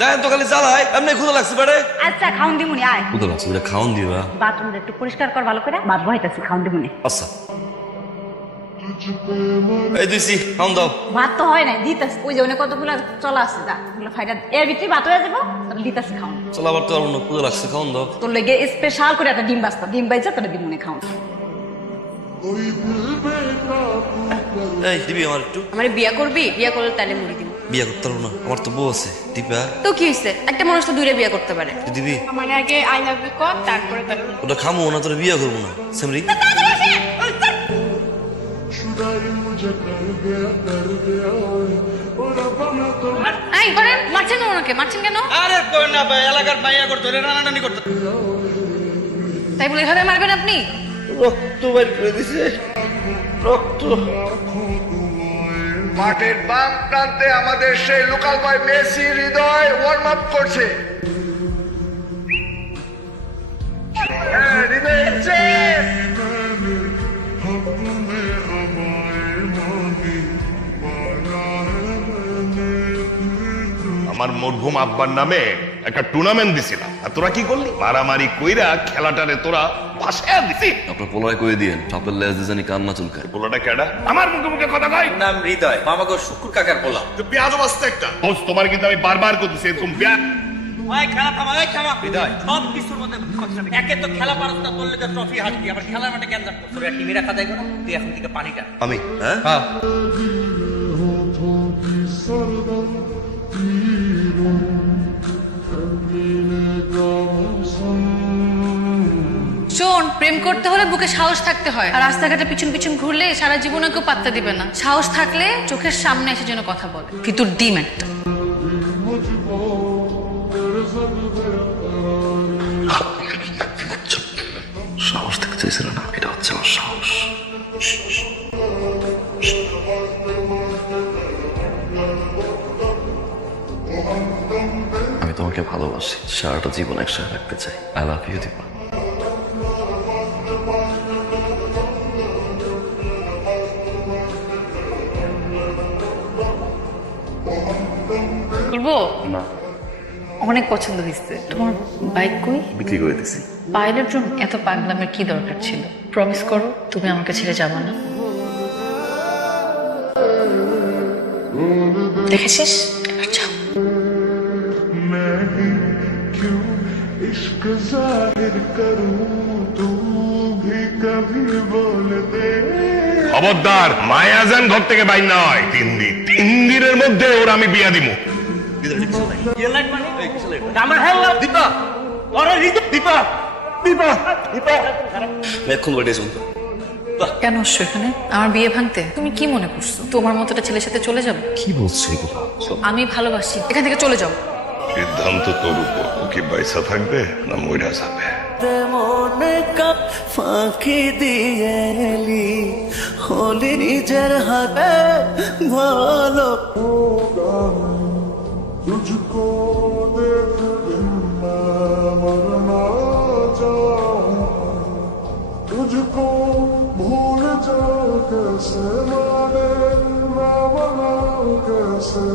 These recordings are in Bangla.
দেখেন তো খালি চালাই এমনি ক্ষুধা লাগছে বেড়ে। আচ্ছা খাউন দিমুনি আয়। ক্ষুধা লাগছে বেটা, খাওন দিবা। বাথরুমটা একটু পরিষ্কার কর ভালো করে, ভাত বহাইতাছি খাউন দিমুনি। আচ্ছা এই দিছি, খাওন দাও। ভাত তো হয় নাই, দিতাছি। ওই যে অনেক কতগুলো চলা আছে, যা ওগুলো ফাইটা এর ভিতরে ভাত হয়ে যাবো, তাহলে দিতাছি খাউন। চলো আবার তো অন্য ক্ষুধা লাগছে, খাওন দাও। তোর লেগে স্পেশাল করে একটা ডিম বাস্তা, ডিম বাইজা তোরা দিমুনি খাউন। এই দিবি আমার একটু। আমার বিয়া করবি? বিয়া করলে তাহলে মুড়ি দিব। বিয়া করতে পারবো না, আমার তো বউ আছে। দিবা? তো কি হয়েছে, একটা মানুষ তো দুইটা বিয়া করতে পারে। তুই দিবি? আমার আগে আই লাভ ইউ কর, তারপরে ওটা খামো না, তোর বিয়া করবো না সেমরি। এই করেন, মারছেন কেন ওনাকে? মারছেন কেন? আরে কই না ভাই, এলাকার মাইয়া করতে রানাটানি করতে। তাই বলে এভাবে মারবেন আপনি? রক্ত বাইর করে দিছে, রক্ত। মাঠের বাম প্রান্তে আমাদের সেই লোকাল বয় মেসি হৃদয় ওয়ার্ম আপ করছে। হ্যাঁ, হৃদয় এসছে। আমার মরহুম আব্বার নামে একটা টুর্নামেন্ট দিছিলাম, আর তোরা কি করলি? মারামারি কইরা খেলাটারে তোরা ভাসায় দিছি। আপনার পোলায় কয়ে দিয়েন, সাপের লেজ দিয়ে জানি কান্না চুলকায়। পোলাটা কেডা? আমার মুখে মুখে কথা কয়। নাম হৃদয়, মামাকে শুকুর কাকার পোলা। পেঁয়াজ অবস্থা একটা দোস্ত, তোমার কিন্তু আমি বারবার করতেছি এরকম ওই খেলা থামা, ওই থামা। হৃদয় সব কিছুর মধ্যে একে তো খেলা পারস না, তোর লেগে ট্রফি হাঁটতি, আবার খেলার মাঠে জ্ঞান রাখতো। তোর টিমে রাখা যায় না, তুই এখন থেকে পানিটা। আমি হ্যাঁ শোন, প্রেম করতে হলে বুকে সাহস থাকতে হয়, আর রাস্তাঘাটে পিছন পিছন ঘুরলে সারা জীবন কেউ পাত্তা দিবে না। সাহস থাকলে চোখের সামনে এসে যেন কথা বলে, কিন্তু ডিম একটা। সাহস থেকে চাইছিল না, এটা হচ্ছে আমার সাহস। আমি তোমাকে ভালোবাসি, সারাটা জীবন একসাথে রাখতে চাই। I love you Dipa. বলবো না, অনেক পছন্দ হয়েছে। তোমার বাইক কই? বিক্রি করে দিছি। পাইলের জন্য এত পাগলামের কি দরকার ছিল? প্রমিস করো তুমি আমাকে ছেড়ে যাবে না। দেখেছিস, এবার যাও। খবরদার, মায়াজান ঘর থেকে বাইর না হয়। 3 দিনের মধ্যে ওর আমি বিয়া দিব। আমার হেল্লা দীপা, ওরে হৃদয় দীপা, দীপা দীপা। এখন বটে শুন। কেন আসছো এখানে আমার বিয়ে ভাঙতে? তুমি কি মনে করছো তোমার মতো একটা ছেলের সাথে চলে যাবো? কি বলছো এগুলো? আমি ভালোবাসি, এখান থেকে চলে যাও। সিদ্ধান্ত তোর উপর। ও কি বাইসা থাকবে না মইরা যাবে? মনে কাপ ফাঁকি দিয়ে এলি, হলি নিজের হাতে ভালো। तुझको देख मैं मरना चाहूं, तुझको भूल जाऊं कैसे, माने ना बनाऊं कैसे,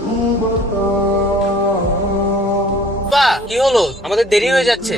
तू बता। কি হলো, আমাদের দেরি হয়ে যাচ্ছে।